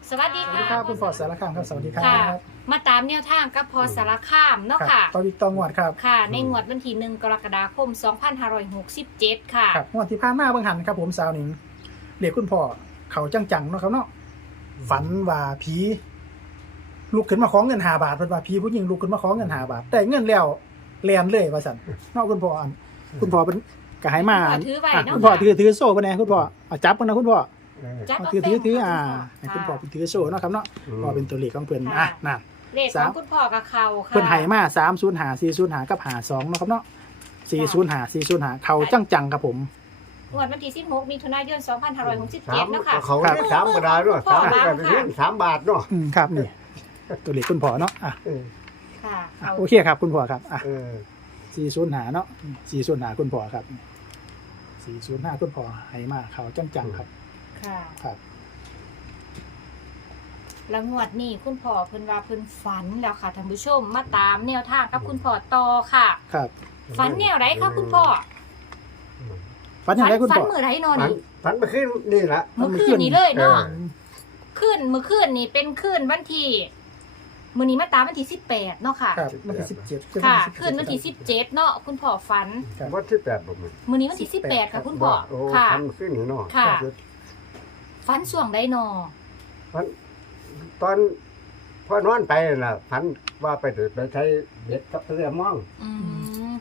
สวัสดีสวัสดีค่ะครับคุณพ่อสารคามครับสวัสดีครับค่ะมาตามแนวทางกับพอสารคามเนาะค่ะตอนวิกตองวดครับค่ะ ในงวดวันที่1 กรกฎาคม 2567 ค่ะครับงวดที่ผ่านมาเบิ่งหันครับผมสาวหนิงเรียกคุณพ่อเขาจังๆเนาะครับเนาะฝันว่าผีลุกขึ้นมาขอเงิน5 บาทเพิ่นว่าผีผู้หญิงลุกขึ้นมาขอเงิน5 บาทแต่เงินแล้วแล่นเลยว่าซั่นเนาะคุณพ่อคุณพ่อเป็นก็ให้มาคุณพ่อถือไว้เนาะคุณพ่อถือโซ่บ่แน่คุณพ่อเอาจับบ่นะคุณพ่อจับเอาเอาถือแป้งให้คุณพ่อเป็นถือโซ่เนาะครับเนาะพ่อเป็นตัวเลขของเพิ่นค่ะนั่นเลขของคุณพ่อกับเขาค่ะเพิ่นให้มา305 405กับ52เนาะครับเนาะ405เขาจังๆครับผมงวดวันที่16 มิถุนายน 2567 เนาะค่ะเขาได้3กระดาษด้วยพ่อ 3 บ้างได้ค่ะ 3 บาทเนาะครับนี่ตัวเลขคุณพ่อเนาะค่ะโอเคครับคุณพ่อครับ405เนาะ405คุณพ่อครับ405คุณพ่อให้มาเขาจังๆครับค่ะครับแล้วงวดนี้คุณพ่อเพิ่นว่าเพิ่นฝันแล้วค่ะท่านผู้ชมมาตามแนวทางกับคุณพ่อต่อค่ะครับฝันแนวไหนคะคุณพ่อฝันยังไงคุณฝัพ่อมื้อไหนนอนฝันนี่ฝันไปขึ้นนี่ละเมื่อคืนนี้เลยเนาะเออมื้อคืนนี่เป็นคืนวันที่มื้อนี้มาตามวันที่18เนาะค่ะครับวันที่17 ค่ะคืนวันที่17เนาะคุณพ่อฝันวันที่8บ่มันมื้อนี้วันที่18ค่ะคุณพ่อโอ้ค่ะฝันขึ้นนี่เนาะค่ะ ฝันช่วงใดนอฝันตอนพ่อนอนไปน่ะฝันว่าไปใช้เบ็ดกับเรือมองอืม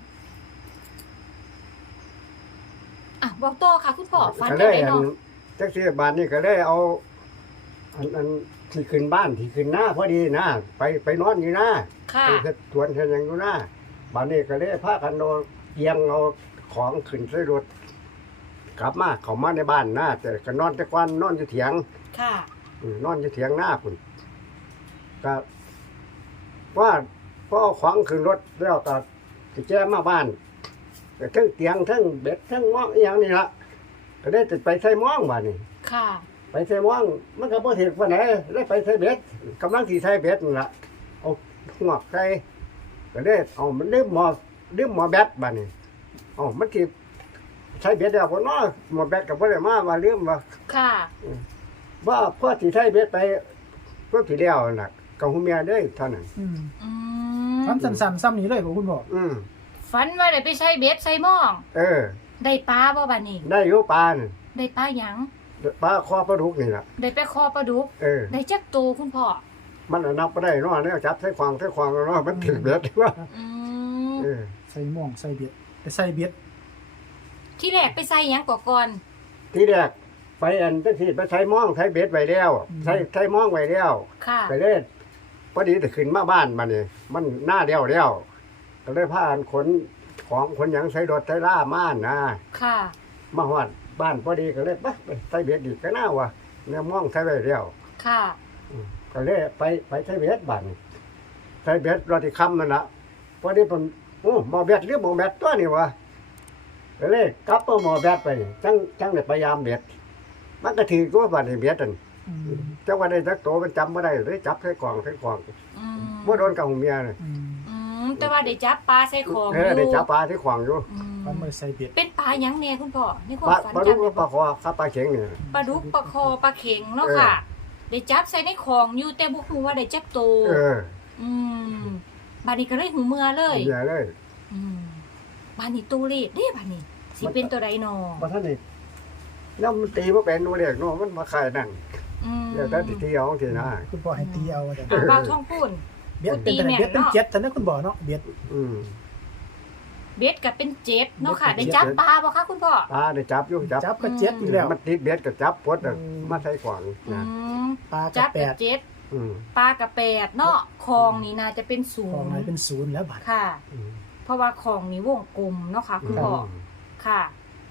อ่ะบอกต่อค่ะคุณพ่อฝันก็จัเลงยไดเนาะแท็กซี่บาทนี่ก็เลยเอาอันที่ขึ้นบ้านที่ขึ้นหน้าพอดีนะไปนอนอยู่หน้าค่ะไปเฮ็ดสวนเฮ็ดหยังอยู่หน้าบ้านนี้ก็เลยพากันเอาเตียงเอาของขึ้นใส่รถกลับมาเข้ามาในบ้านนะแต่ก็นอนแต่ก่อนนอนอยู่เถียงค่ะนอนอยู่เถียงหน้าพุ่นก็ว่าพอเอาของขึ้นรถแล้วก็สิแจ้มาบ้านก็ทั้งเตียงทั้งเบ็ดทั้งหม้องอีหยังนี่ล่ะก็ได้จะไปใส่หม้องบ้านนี้ค่ะไปใส่หม้องมันก็บ่ถึกปานใดเลยไปใส่เบ็ดกำลังสิใส่เบ็ดนั่นล่ะเอาหัวกใส่ก็ได้เอามันลืมหมอแบตบัดนี้เอามันสิใช้เบ็ดแล้วบ่เนาะหมอแบตก็บ่ได้มาว่าลืมว่าค่ะว่าพ่อสิใช้เบ็ดไปเพิ่นสิแล้วน่ะกับฮู้เมียเด้อเท่านั้นอืมอืมฝันสั้นๆซ้ำนี้เลยของคุณพ่อฝันว่าได้ไปใช้เบ็ดใส่หม้องเออได้ปลาบ่บัดนี้ได้อยู่ปลาน่ะได้ปลาหยังปลาคอปลาดุกนี่ล่ะได้ไปคอปลาดุกเออได้จักตัวคุณพ่อมันนับบ่ได้เนาะเนี่ยจับใส่ควางเนาะมันถึกเบ็ดว่าอืมเออใส่หม่วงใส่เบ็ดไปใส่เบ็ดที่แรกไปใส่หยังก่อนทีแรกไปอันจังซี่ไปใช้หม้องใช้เบ็ดไว้แล้วใช้หม้องไว้แล้วค่ะไปเล่นพอดีแต่ขึ้นมาบ้านมานี่มันหน้าเดียวก็เลยพากันขนของขนหยังใส่รถใส่ล่าม่านนะค่ะมาฮอดบ้านพอดีก็เลยไปใส่เบ็ดดีก็น่าวะเนี่ยมองใส่ไว้แล้วค่ะก็เลยไปใส่เบ็ดบ้านใส่เบ็ดรถที่ค่ำนั่นละพอดีผมโอ้หมอเบ็ดหรือหมอเบ็ดตัวนี่วะก็เลยกลับเอาหมอเบ็ดไปจังเลยพยายามเบ็ดมันก็ถือว่าบ้านนี่เบ็ดนั่นอืมจังว่าได้จักโตมันจำไม่ได้เลยจับใส่กล่องอืมว่าโดนกับหูเมียเลยอืมอืมแต่ว่าได้จับปลาใส่ของอยู่ได้จับปลาที่ขวางอยู่อืมฝันว่าใส่เบ็ดเป็นปลาหยังแน่คุณพ่อนี่ความปลาฝันปลาจัดุงกกับปลาคอครับปลาเข็งนี่ปลาดุกปลาคอปลาเข็งเนาะค่ะ ได้จับใส่ในของอยู่แต่บ่ฮู้ว่าได้จักโตวเอออืมบัดนี้ก็เลยหูเมื่อเลยเมียเลยอืมบัดนี้ตัวเลขเด้บัดนี้สิเป็นตัวใดนอมาท่านนี่แล้วมันตีมาเป็นตัวเล็กเนาะมันมาขายนั่นอืมเดี๋ยวแต่ที่เอาทีนะคุณพ่อให้ตีเอาแต่อ่าเบาท่องพูนเบ็ดเป็นแต่เบ็ดเป็นเจ็ดท่านนะคุณพ่อเนาะเบ็ดอืมเบ็ดก็เป็นเจ็ดเนาะค่ะเบ็ได้ดจับปลาบ่คะคุณพ่อปลาได้จับอยู่จับจับก็เจ็ดอีกแล้วมันติดเบ็ดก็จับปลดอะอืมมาใส่ขวางอืนะมปลากัจับบ แปกับดเจ็ดอืมปลากับแปดเนาะคลองนี่น่าจะเป็นศูของนไหนย์เป็นศูนย์แล้วบาทค่ะอืมเพราะว่าคลองนี้วงกลมเนาะค่ะคุณพ่อค่ะ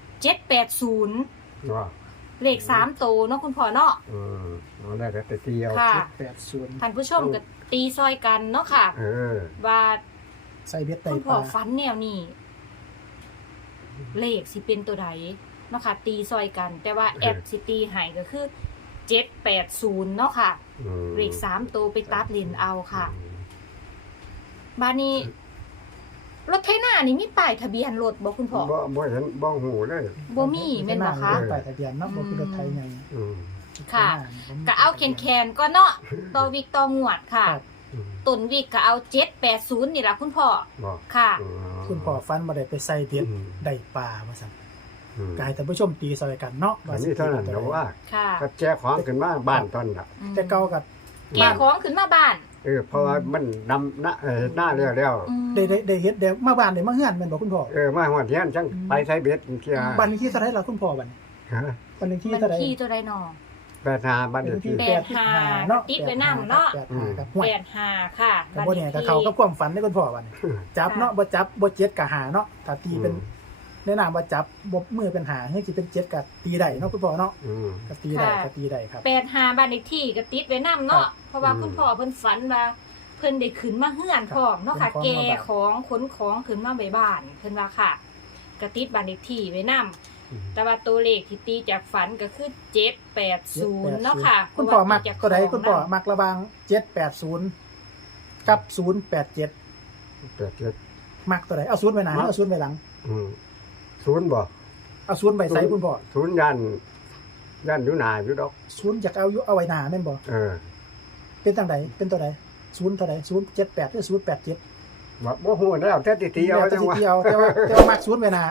780 ว่าเลข3ตัวเนาะคุณพ่อเนาะอืมเอาได้แต่ที่เอาค่ะ 780 ท่านผู้ชมก็ตีซอยกันเนาะค่ะเออว่าใส่เบ็ดไตคุณปพ่อลาฝันแนวนี้เลขสิเป็นตัวใดเนาะค่ะ ตีซอยกัน แต่ว่าแอปสิตีให้ก็คือ780เนาะค่ะอืมเลข3ตัวไปตัดเลนเอาค่ะบ้านนี้ รถไถนานี่มีป้ายทะเบียนรถบ่คุณพ่อบ่เห็นบ่หูเลยบ่มีแม่นบ่คะไปทะเบียนเนาะบ่คือรถไทยไงอืมค่ะผมก็เอาแคนๆก็เนาะต่อวิกต่องวดค่ะครับต้นวิกก็เอา780นี่ล่ะคุณพ่อบอกค่ะคุณพ่อฟันบ่ได้ไปใส่เบ็ดได้ปลาว่าซั่นก็ให้ท่านผู้ชมตีซอยกันเนาะอันนี้เท่านั้นแต่ว่าค่ะก็แจ้ของขึ้นมาบ้านตอนน่ะแต่เก่ากับแก่ของขึ้นมาบ้านเพราะว่ามันดำหน้าแล้วอืมได้เฮ็ดได้มาบ้านได้มาเฮือนแม่นบ่คุณพ่อมาหอดเฮียนจังไปใช้เบ็ดเที่ยบ้านเลขที่เท่าไหร่ล่ะคุณพ่อบัดนี้ฮะบ้านเลขที่มันเท่าไหร่ที่ตัวใดหนอแปดหาบ้านเดียวที่แปดห้าติดไว้นำเนาะ 85ครับห้วย 85ค่ะก็บ่เนี่ยก็เขาก็ความฝันได้คุณพ่อบัดนี้จับเนาะบ่จับบ่เจ็ดก็หาเนาะถ้าตีเป็นในนามว่าจับบ่มือเป็นหาเฮ้ยสิเป็นเจ็ดก็ตีได้เนาะคุณพ่อเนาะก็ตีได้ก็ตีได้ครับ 85บ้านเลขที่ก็ติดไว้นำเนาะเพราะว่าคุณพ่อเพิ่นฝันว่าเพิ่นได้ขึ้นมาเฮือนพร้อมเนาะค่ะขนของแก่มาบ้านของขนของขึ้นมาไว้บ้านเพิ่นว่าค่ะก็ติดบ้านเลขที่ไว้นำ แต่ว่าตัวเลขที่ตีจากฝันก็คือ780เนาะค่ะคุณพ่อมักเพราะว่าตีจากตัวใดของคุณพ่อนะมักระหว่าง780กับ087 แปดเจ็ดมักตัวใดเอา0ไว้หน้าเอา0ไว้หลังศูนย์บ่เอา0ไว้ใส่คุณพ่อศูนย์ยันอยู่หนาอยู่ดอก 0อยากเอาไว้หน้าแม่นบ่ เป็นจังไดเป็นตัวใด0เท่าใด078หรือ087 บ่ฮู้แล้วแต่ตีเอาจังว่าแต่ว่ามัก0ไว้หน้า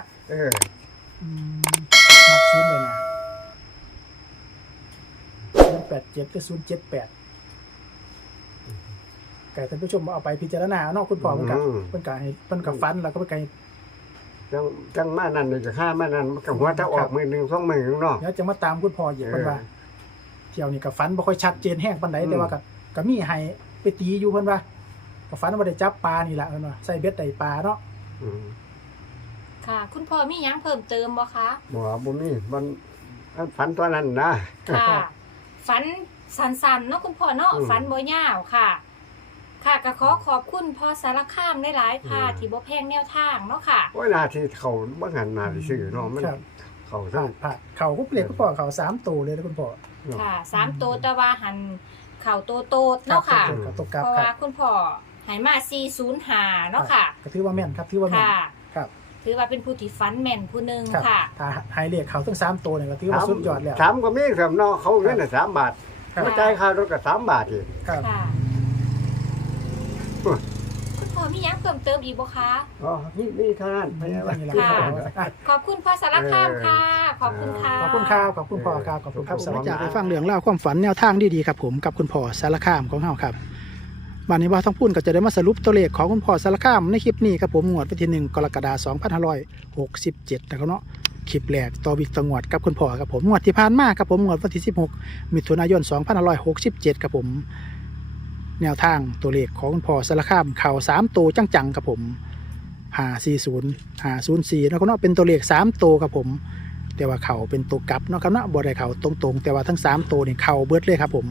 มัก0ไว้หน้า087หรือ078ไก่ท่านผู้ชมเอาไปพิจารณาเนาะคุณพ่อเพิ่นก็ให้เพิ่นก็ฟันแล้วก็เพิ่นก็จังมานั่นนี่จะฆ่ามานั่นมันก็หัวถ้าออกมือหนึง2มือเนาะเดี๋ยวจะมาตามคุณพ่ออีกเพิ่นว่าเที่ยวนี้ก็ฝันบ่ค่อยชัดเจนแฮงปานใดแต่ว่าก็มีให้ไปตีอยู่เพิ่นว่าก็ฝันว่าได้จับปลานี่ล่ะเพิ่นว่าใส่เบ็ดได้ปลาเนาะค่ะ คุณพ่อมีหยังเพิ่มเติมบ่คะบ่มีมันฝันตัวนั้นนะค่ะ ฝันสั้นๆเนาะคุณพ่อเนาะฝันบ่ยาวค่ะ ค่ะก็ขอบคุณพ่อสารคามได้หลายๆค่ะที่บ่แพงแนวทางเนาะค่ะว่านาที่เขาบ่หันนาที่ซื้อเนาะมันครับเขาทั้งผ่านเขาคุกเล็กคุณพ่อเขา3ตัวเลยนะคุณพ่อค่ะ3ตัวแต่ว่าหันเข่าโตๆเนาะค่ะรับตกกลับเพราะคว่ารับคุณพ่อให้มา405เนาะค่ะก็ถือว่าแม่นครับถือว่าแม่นค่ะครับถือว่าเป็นผู้ที่ฝันแม่นผู้หนึงครับค่ะถ้าให้เรียกเขาทั้ง3ตัวเนี่ยก็ถือว่าสุดยอดแล้วถามก็มีครับเนาะเขาเงินน่ะ3 บาทครับหัวใจายค่ารถก็3 บาทอีกครับค่ะ คุณพ่อมีหยังเพิ่มเติมอีกบ่คะอ๋อนี่เท่านั้นไปแล้วนี่แหละค่ะอ่ะขอบคุณพ่อสารคามค่ะ ขอบคุณค่ะขอบคุณครับขอบคุณพ่อครับขอบคุณครับสำหรับจากได้ฟังเรื่องเล่าวความฝันแนวทางดีๆครับผมกับคุณพ่อสารคามของเฮาครับวันนี้ว่าทั้งพูนก็จะได้มาสรุปตัวเลขของคุณพ่อสารคามในคลิปนี้ครับผมงวดวันที่1 กรกฎาคม 2567นะครับเนาะคลิปแรกต่อวิกต่องวดกับคุณพ่อครับผมงวดที่ผ่านมาครับผมงวดวันที่16 มิถุนายน 2567ครับผมแนวทางตัวเลขของคุณพ่อสารคามเข่า3ตัวจังๆครับผม540 504แล้วก็เนาะเป็นตัวเลข3ตัวครับผมแต่ว่าเข่าเป็นตัวกลับเนาะครับเนาะบ่ได้เข่าตรงๆแต่ว่าทั้ง3ตัวนี่เข่าเบิดเลยครับผม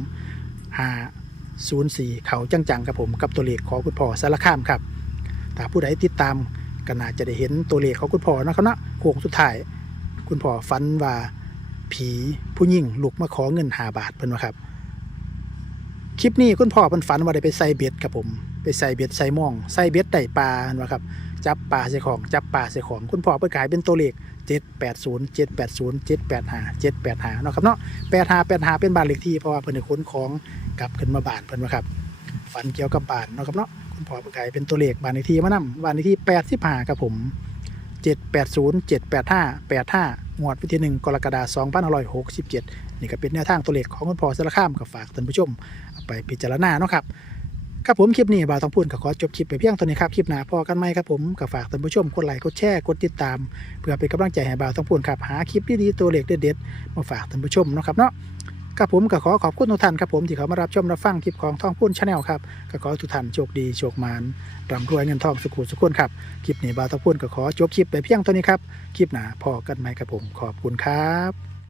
504เข่าจังๆครับผมกับตัวเลขของคุณพ่อสารคามครับถ้าผู้ใดติดตามก็น่าจะได้เห็นตัวเลขของคุณพ่อนะครับเนาะโค้งสุดท้ายคุณพ่อฝันว่าผีผู้หญิงลุกมาขอเงิน5 บาทเพิ่นว่าครับคลิปนี้คุณพ่อเพิ่นฝันว่าได้ไปใส่เบ็ดครับผมไปใส่เบ็ดใส่หม้องใส่เบ็ดได้ปลาเพิ่นว่าครับจับปลาใส่ของจับปลาใส่ของคุณพ่อเพิ่นกลายเป็นตัวเลข780 780 785 785เนาะครับเนาะ85เป็นบ้านเลขที่เพราะว่าเพิ่นได้ขนของกลับขึ้นมาบ้านเพิ่นว่าครับฝันเกี่ยวกับบ้านเนาะครับเนาะคุณพ่อเพิ่นกลายเป็นตัวเลขบ้านเลขที่มานำบ้านเลขที่85ครับผม780 785 85งวดวันที่1 กรกฎาคม 2567นี่ก็เป็นแนวทางตัวเลขของคุณพ่อสารคามก็ฝากท่านผู้ชมเอาไปพิจารณาเนาะครับครับผมคลิปนี้บ่าวต้องพูดก็ขอจบคลิปไปเพียงเท่านี้ครับคลิปหน้าพอกันไหมครับผมก็ฝากท่านผู้ชมกดไลค์กดแชร์กดติดตามเพื่อเป็นกำลังใจให้บ่าวต้องพูดครับหาคลิปดีๆตัวเลขเด็ดๆมาฝากท่านผู้ชมเนาะครับเนาะครับผมก็ขอขอบคุณทุกท่านครับผมที่เขามารับชมรับฟังคลิปของท่องพูนชาแนลครับก็ขอให้ทุกท่านโชคดีโชคมานร่ำรวยเงินทองสุขุสุขคนครับคลิปนี้บ่าวต้องพูดก็ขอจบคลิปไปเพียงเท่านี้ครับคลิปหน้าพอกันไหมครับผมขอบคุณครับ